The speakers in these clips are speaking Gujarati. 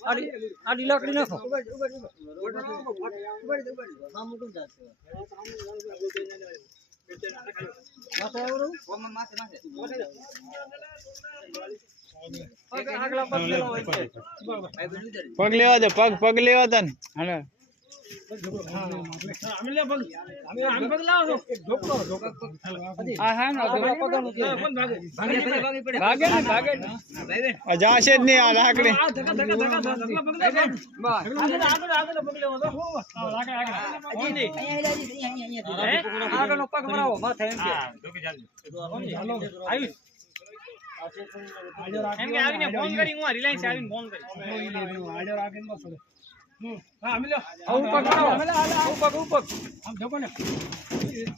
આડી લાકડી નાખો પગ લેવા દે પગ લેવા દે ને જાશે જ નહીં આ લાકડી આગળનો પગ મરાવો માથે એમ કે આવીને ફોન કરી હું રિલાયન્સ આવીને ફોન કરી આડો રાખીને બસ હા મિલો ઉપર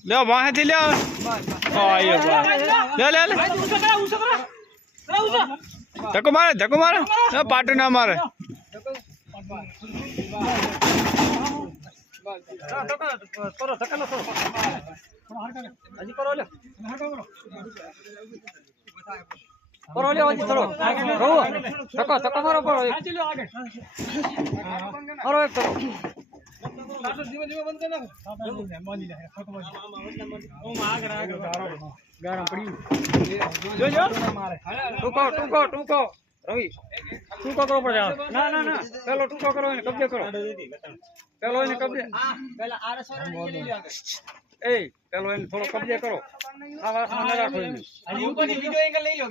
લે વાહેથી લે આયો લે ધક્કો મારે પાટુ ના મારે કરો લે હજી થોડો રહો ધક્કો મારો કરો એક કરો ધીમે બંધ કરી નાખો ગારામ પડ્યું જોજો ટૂંકો રવિ ટૂંકો કરો પડે ના પેલો ટૂંકો કરો એને કબજે કરો પેલો એને કબજે પેલા આરસવાળા લઈ લ્યો આગળ પેલો એને થોડો કબજે કરો આ વાસમાં ન રાખો એને હજી ઉપરથી બીજો એંગલ લઈ લો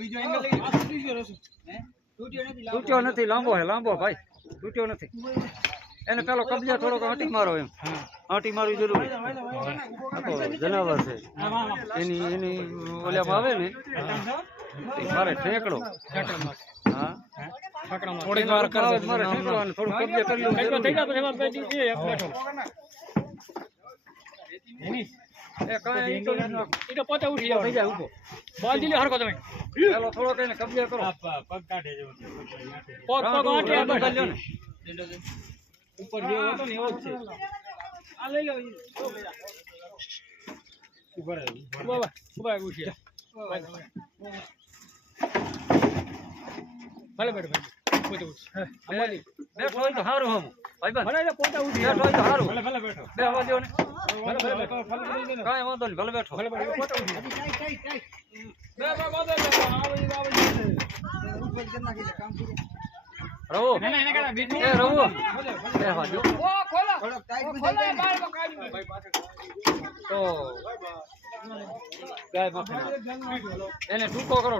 તૂટ્યો નથી લાંબો ભાઈ તૂટ્યો નથી એને પેલો કબજે થોડોક હટી મારો એમ હટી મારવી જરૂરી જનાવર છે એની ઓલામાં આવે ને મારે ઠેકડો હા થોડીક વાર મારે ઠેકડો અને થોડું કબજે કરી લો પોતે ઉઠી જાવ થઈ જાય ઉભો બાંધી લે હરકો તમે પેલો થોડો કઈને કબજે કરો પગ કાઢે જેવો પગ આઠે બદલ્યો ને ઉપર જેવો હતો ને એવો જ છે આ લઈ લો ઉભા ઉઠી ભલે બેઠો પોતે ઉઠ અમારી બેઠો હોય તો સારું હમ ભાઈ ભલે પોતે ઉઠી બેઠો હોય તો સારું ભલે બેઠો બેહવા દો ને કાંઈ વાંધો નહીં ભલે બેઠો પોતે ઉઠી રહો બેહવા દો તો ગાય માફી એને ટૂંકો કરો